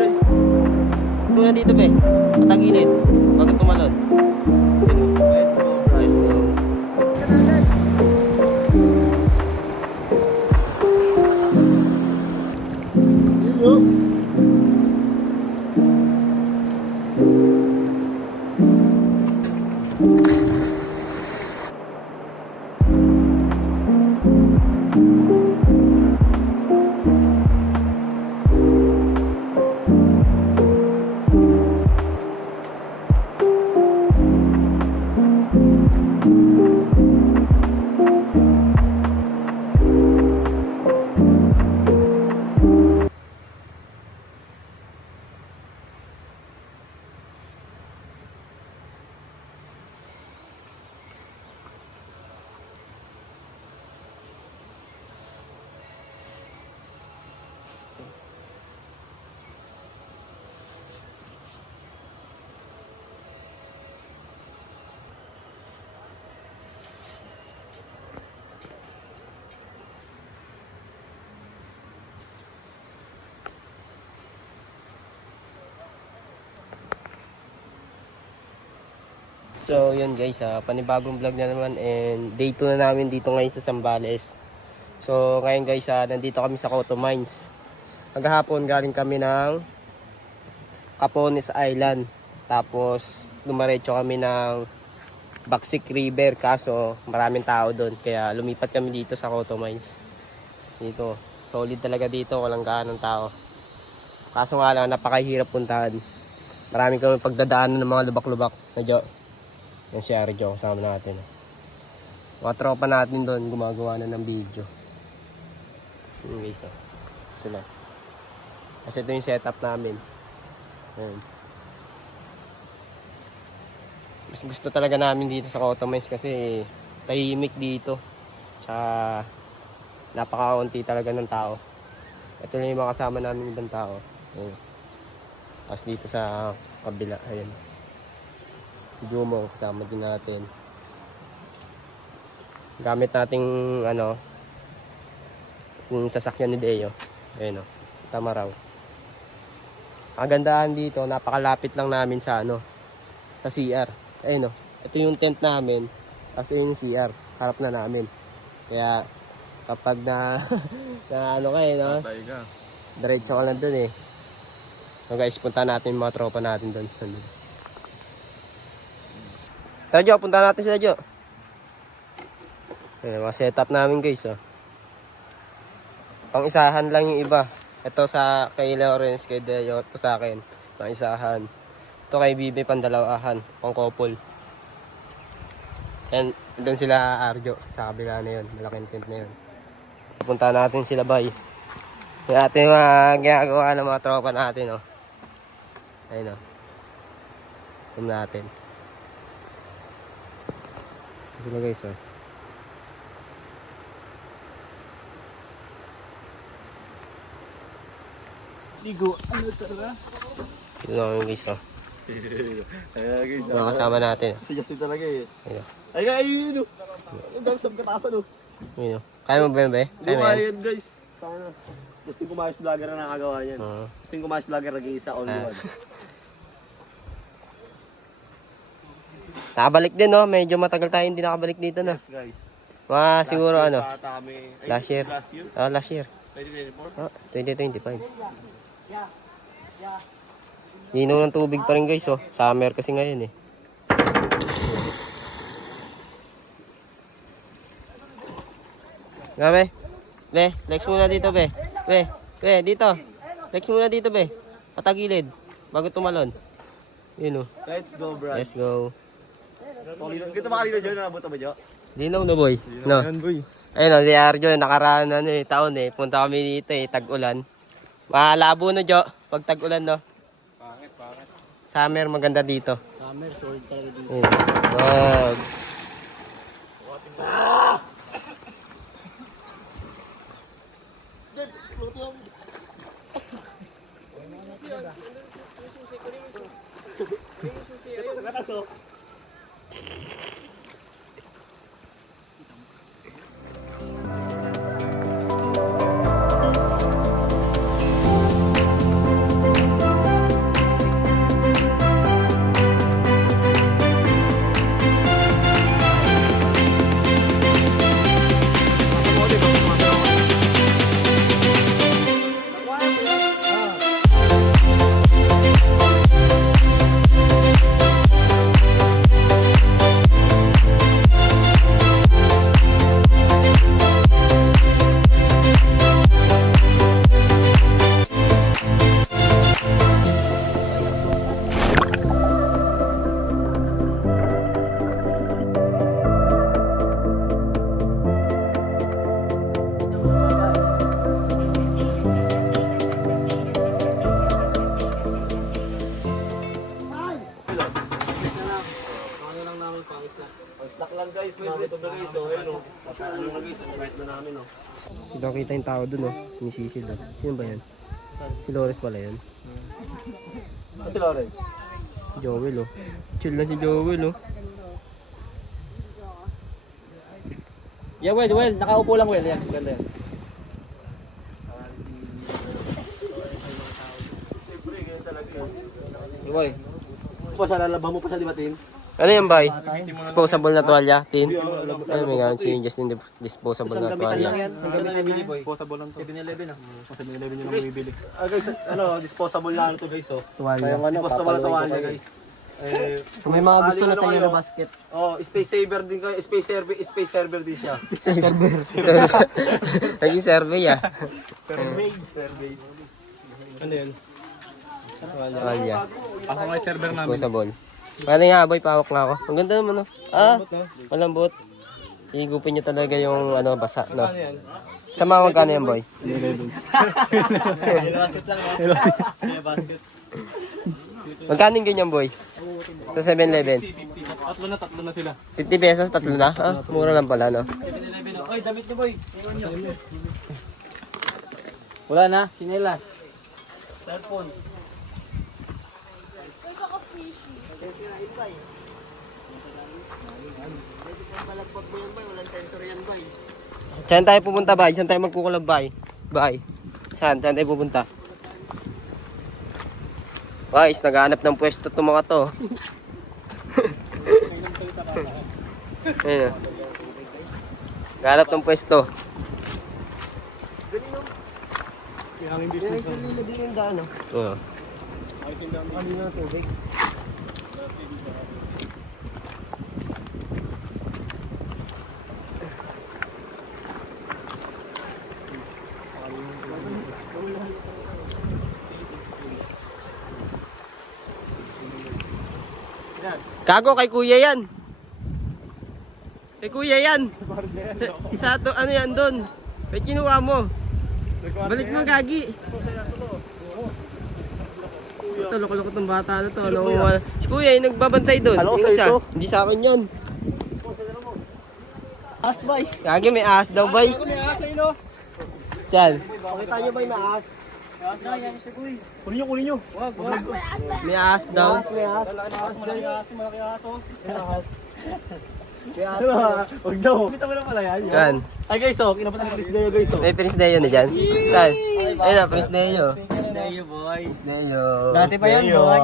guys. Muna dito be. Patagilid. Bago tumalon. Let's go, bro. Let's go. Yun yun. So yun guys, panibagong vlog na naman and day 2 na namin dito ngayon sa Zambales. So ngayon guys, nandito kami sa Coto Mines. Maghapon galing kami ng Capones Island. Tapos dumaretso kami ng Baksik River, kaso maraming tao doon. Kaya lumipat kami dito sa Coto Mines. Dito, solid talaga dito, walang gaanong tao. Kaso nga lang, napakahirap puntahan. Maraming kami pagdadaanan ng mga lubak-lubak na dyan. Yan si Arjo, kasama natin. Mga tropa natin doon, gumagawa na ng video. Yung guys, sila. Kasi ito yung setup namin. Ayan. Mas gusto talaga namin dito sa Coto Mines kasi tahimik dito. Tsaka napaka-unti talaga ng tao. Ito na yung mga kasama namin ibang tao. Ayan. Tapos dito sa kabila, ayan. Jumo, kasama din natin. Gamit nating yung sasakyan ni Deo. Ayun o, tama raw. Ang gandahan dito, napakalapit lang namin sa sa CR. Ayun o, ito yung tent namin. Tapos yun yung CR, harap na namin. Kaya kapag na kayo, no? Diretso ka lang dun eh. So guys, punta natin yung mga tropa natin dun. Tara Jo, punta natin sila Jo. Ayan, mga setup namin guys. Pang isahan lang yung iba. Ito sa kay Lawrence, kay Deo, ito sa akin. Pang isahan. Ito kay Bibi, pandalawahan. Pang couple. And doon sila Arjo, sa kabila na yun. Malaking tent na yun. Punta natin sila Bay. Yung ating mga ginagawa ng mga tropa natin. Ayun o. Zoom natin. Sila guys Ligo. Ano talaga? Sila kami guys Ayan guys. mga kasama natin. Si Justin talaga eh. Ayun Ayun. Ang dagsam katasan o. Ayun. Kaya mo ba yun ba? Hindi mo kaya yan guys. Sana. Justin Kumayos vlogger na nakagawa yan. Justin Kumayos vlogger nag-iisa only one. Nakabalik din medyo matagal tayo hindi nakabalik dito Yes guys. Siguro Last year. last year 2024? 2025. Ninaw ng tubig pa rin guys summer kasi ngayon eh. Grabe. Be, flex muna dito be. Be, dito. Flex muna dito be. Patagilid bago tumalon. Yun Let's go bro. Let's go. Kita ba kanina dyan? Nabot ba dyan? Linaw na boy. No. boy. Ayun si Arjo, nakaraan taon punta kami dito tag-ulan. Malabo na Jo, pag tag-ulan Pangit. Summer maganda dito. Summer, solid talaga dito. Ayun. Wag. Sa katas o. ito na guys, so ayun o. Ano na guys, invite na namin o. Ito kita yung tao dun, oh. Sinisisid, oh. Sino ba yan? Si Lawrence pala yan. Si Lawrence. Si Joel, oh. Chill na si Joel, oh. Yeah, well, nakaupo lang well. Yan, ganda yan. Siyempre, ganyan talaga yan. Boy, lalabang mo pa siya, di ba, Tim? Ano yan, bay? Disposable na tuwalya, tin? Ano may gawin si Justin disposable na tuwalya? Isang gamit na bili, boy. Disposable lang to. 7-Eleven ah. 7-Eleven yun ang bibili. Guys, disposable na to guys, oh. Tuwalya. Disposable na tuwalya, guys. Kung may mga gusto na sa yellow basket. Oh, space saver din kayo. Space server din siya. Naging survey, ah. Survey. Ano yan? Tuwalya. Ako nga server namin. Disposable. Paano nga, boy? Pawak nga ako. Ang ganda naman, no? Ah, malambot. Higupin niyo talaga yung basa, no? Sa mga magkano yan, boy? 11. Basket lang, no? Basket. Magkano yung ganyan, boy? Sa 7-Eleven? Tatlo na sila. 50 pesos, tatlo na? Ah, mura lang pala, no? 7-Eleven, no? Oy, damit niyo, boy. Wala na, sinelas. Cellphone. Saan tayo pupunta, bay? Saan tayo magkukulab, bay? Bay? Saan? Saan tayo pupunta? Guys, naghahanap ng pwesto itong mga to. Ayun, oh. Naghahanap ng pwesto. Oo. Gago, kay kuya yan. Kay kuya yan. Isa to, ano yan doon? May kinuha mo. Balik mo, gagi. Ito, loko-loko tong bata na to. Ano, si kuya yung nagbabantay doon. Ano, Yung sa isa. ito? Hindi sa akin yun. As, boy. Gagi, may ahas daw, bay. May ahas na yun, oh. Yan. Pakita nyo ba yung ahas? Kunin nyo. Wag. May ahas daw. May ahas. Malaki ahas, oh. May ahas. Huwag daw. Kita mo na pala yan. Yan. Ay guys, oh. Kinapunta ng Chris Deo, guys, oh. May Prince Deo na dyan. Saan? Ayun na, Prince Deo. Deo, boy. Prince Deo. Dati pa yan, boy.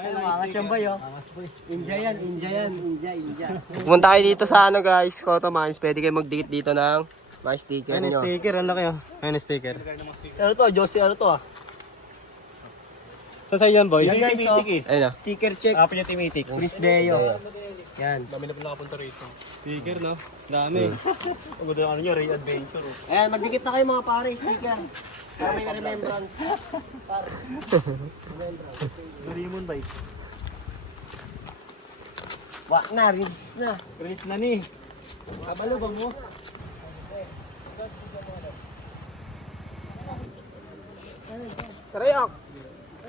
Ay, maangas yan, boy, oh. India yan. Pumunta kayo dito sa guys, Koto Mines. Pwede kayo magdikit dito ng mga sticker nyo. sticker, ang laki, oh. Ayun, sticker. Ano to, Josie, ano to, ah? Saan yan, boy? Yan, guys, oh. Ayun na. Sticker check. Apo niya Timitik. Prince Deo. Yan. Dami na po nakapunta rito. Sticker, no? Dami. Ang ganda ng ano nyo, Ray Adventure, oh. Ayan, magdikit na kayo mga pare, sticker. Para may remembrance. Galimon, bay. Wak na, rinse na. Chris na ni. Kabalo ba mo? Sarayok!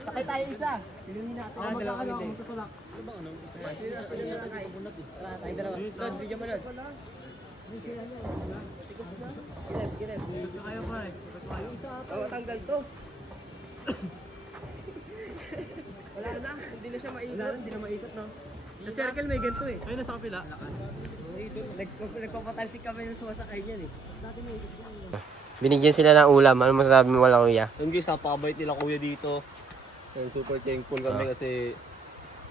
Sakay tayo isa. Pinunin natin. Dalawa hindi. Tayo dalawa. Lod, video mo Lod. Ayaw pa, eh. Tanggal to. Wala na, hindi na siya maikot. Hindi na maikot, no? Sa circle may ganito eh. Ayun, nasa kapila. Nagpapatalsik kami yung sumasakay niyan eh. Binigyan sila ng ulam. Ano masasabi mo wala kuya? Yung guys, napakabait nila kuya dito. And super thankful kami kasi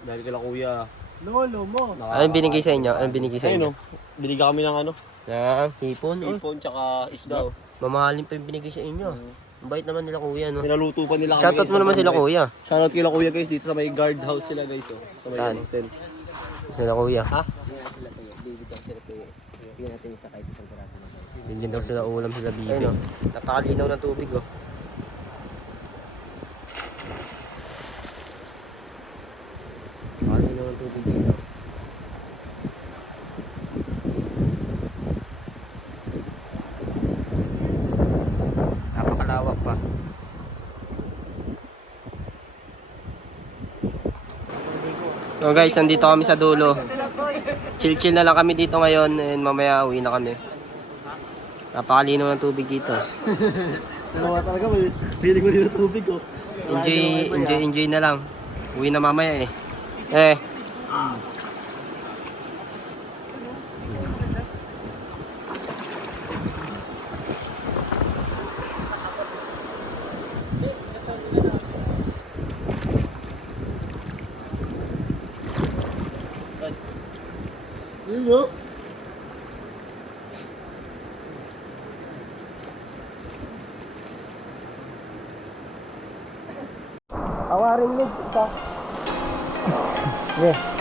dahil kila kuya. Lolo mo. Anong binigay sa inyo? Anong binigay sa inyo? Ayun, binigyan kami ng ano? Ng hipon. Hipon tsaka isda. Mamahalin pa yung binigay sa inyo. Ang bait naman nila kuya, no? Nilaluto pa nila kami. Shoutout mo naman sila kuya. Shoutout kila kuya guys dito sa may guard house sila guys. Oh. Sa may Saan? tent. Sila kuya. Ha? Bigyan natin isa kahit isang piraso na. Bigyan daw sila ulam sila bibi. Ayun, no? Napakalinaw ng tubig, oh. Napakalinaw ng tubig dito. Napakalawak pa. So guys, nandito kami sa dulo. chill na lang kami dito ngayon and mamaya uwi na kami. Napakalino ng tubig dito. Dalawa talaga, may feeling ko dito tubig ko. Enjoy na lang. Uwi na mamaya eh. Yun yun. Awarin mo isa. Yeah.